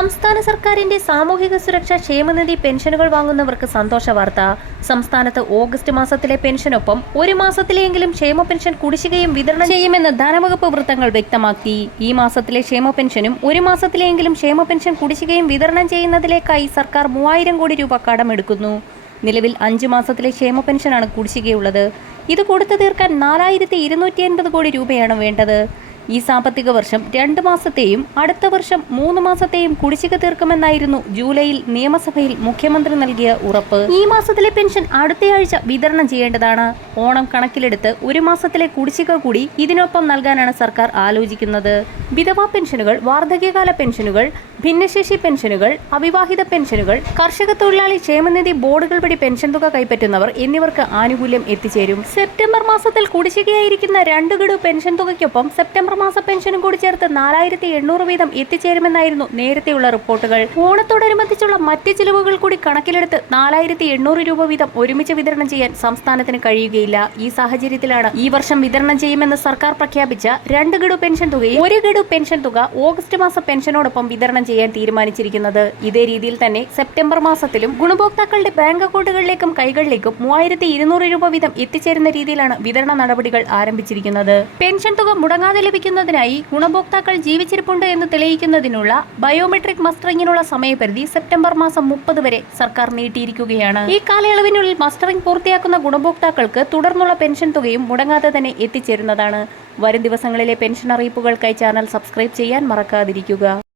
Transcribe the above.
സംസ്ഥാന സർക്കാരിന്റെ സാമൂഹിക സുരക്ഷാ ക്ഷേമനിധി പെൻഷനുകൾ വാങ്ങുന്നവർക്ക് സന്തോഷ വാർത്ത. സംസ്ഥാനത്ത് ഓഗസ്റ്റ് മാസത്തിലെ പെൻഷനൊപ്പം ഒരു മാസത്തിലെങ്കിലും ക്ഷേമ പെൻഷൻ കുടിശ്ശികയും വിതരണം ചെയ്യുമെന്ന് ധനവകുപ്പ് വൃത്തങ്ങൾ വ്യക്തമാക്കി. ഈ മാസത്തിലെ ക്ഷേമ പെൻഷനും ഒരു മാസത്തിലെങ്കിലും ക്ഷേമ പെൻഷൻ കുടിശ്ശികയും വിതരണം ചെയ്യുന്നതിലേക്കായി സർക്കാർ മൂവായിരം കോടി രൂപ കടമെടുക്കുന്നു. നിലവിൽ അഞ്ചു മാസത്തിലെ ക്ഷേമ പെൻഷനാണ് കുടിശ്ശികയുള്ളത്. ഇത് കൊടുത്തു തീർക്കാൻ നാലായിരത്തി കോടി രൂപയാണ് വേണ്ടത്. ഈ സാമ്പത്തിക വർഷം രണ്ട് മാസത്തെയും അടുത്ത വർഷം മൂന്ന് മാസത്തെയും കുടിശ്ശിക തീർക്കുമെന്നായിരുന്നു ജൂലൈയിൽ നിയമസഭയിൽ മുഖ്യമന്ത്രി നൽകിയ ഉറപ്പ്. ഈ മാസത്തിലെ പെൻഷൻ അടുത്തയാഴ്ച വിതരണം ചെയ്യേണ്ടതാണ്. ഓണം കണക്കിലെടുത്ത് ഒരു മാസത്തിലെ കുടിശ്ശിക കൂടി ഇതിനൊപ്പം നൽകാനാണ് സർക്കാർ ആലോചിക്കുന്നത്. വിധവാ പെൻഷനുകൾ വാർദ്ധക്യകാല പെൻഷനുകൾ ഭിന്നശേഷി പെൻഷനുകൾ അവിവാഹിത പെൻഷനുകൾ കർഷക തൊഴിലാളി ക്ഷേമനിധി ബോർഡുകൾ വഴി പെൻഷൻ തുക കൈപ്പറ്റുന്നവർ എന്നിവർക്ക് ആനുകൂല്യം എത്തിച്ചേരും. സെപ്റ്റംബർ മാസത്തിൽ കുടിശ്ശികയായിരിക്കുന്ന രണ്ട് ഗഡു പെൻഷൻ തുകയ്ക്കൊപ്പം സെപ്റ്റംബർ മാസ പെൻഷനും കൂടി ചേർത്ത് നാലായിരത്തി എണ്ണൂറ് വീതം എത്തിച്ചേരുമെന്നായിരുന്നു നേരത്തെയുള്ള റിപ്പോർട്ടുകൾ. ഓണത്തോടനുബന്ധിച്ചുള്ള മറ്റ് ചിലവുകൾ കൂടി കണക്കിലെടുത്ത് നാലായിരത്തി എണ്ണൂറ് രൂപ വീതം ഒരുമിച്ച് വിതരണം ചെയ്യാൻ സംസ്ഥാനത്തിന് കഴിയുകയില്ല. ഈ സാഹചര്യത്തിലാണ് ഈ വർഷം വിതരണം ചെയ്യുമെന്ന് സർക്കാർ പ്രഖ്യാപിച്ച രണ്ട് ഗഡു പെൻഷൻ തുകയും ഒരു ഗഡു പെൻഷൻ തുക ഓഗസ്റ്റ് മാസ പെൻഷനോടൊപ്പം വിതരണം ചെയ്യാൻ തീരുമാനിച്ചിരിക്കുന്നത്. ഇതേ രീതിയിൽ തന്നെ സെപ്റ്റംബർ മാസത്തിലും ഗുണഭോക്താക്കളുടെ ബാങ്ക് അക്കൗണ്ടുകളിലേക്കും കൈകളിലേക്കും മൂവായിരത്തി ഇരുന്നൂറ് രൂപ വീതം എത്തിച്ചേരുന്ന രീതിയിലാണ് വിതരണ നടപടികൾ ആരംഭിച്ചിരിക്കുന്നത്. പെൻഷൻ തുക മുടങ്ങാതെ ലഭിക്കുന്നതിനായി ഗുണഭോക്താക്കൾ ജീവിച്ചിരിപ്പുണ്ട് എന്ന് തെളിയിക്കുന്നതിനുള്ള ബയോമെട്രിക് മസ്റ്ററിങ്ങിനുള്ള സമയപരിധി സെപ്റ്റംബർ മാസം മുപ്പത് വരെ സർക്കാർ നീട്ടിയിരിക്കുകയാണ്. ഈ കാലയളവിനുള്ളിൽ മസ്റ്ററിംഗ് പൂർത്തിയാക്കുന്ന ഗുണഭോക്താക്കൾക്ക് തുടർന്നുള്ള പെൻഷൻ തുകയും മുടങ്ങാതെ തന്നെ എത്തിച്ചേരുന്നതാണ്. വരും ദിവസങ്ങളിലെ പെൻഷൻ അറിയിപ്പുകൾക്കായി ചാനൽ സബ്സ്ക്രൈബ് ചെയ്യാൻ മറക്കാതിരിക്കുക.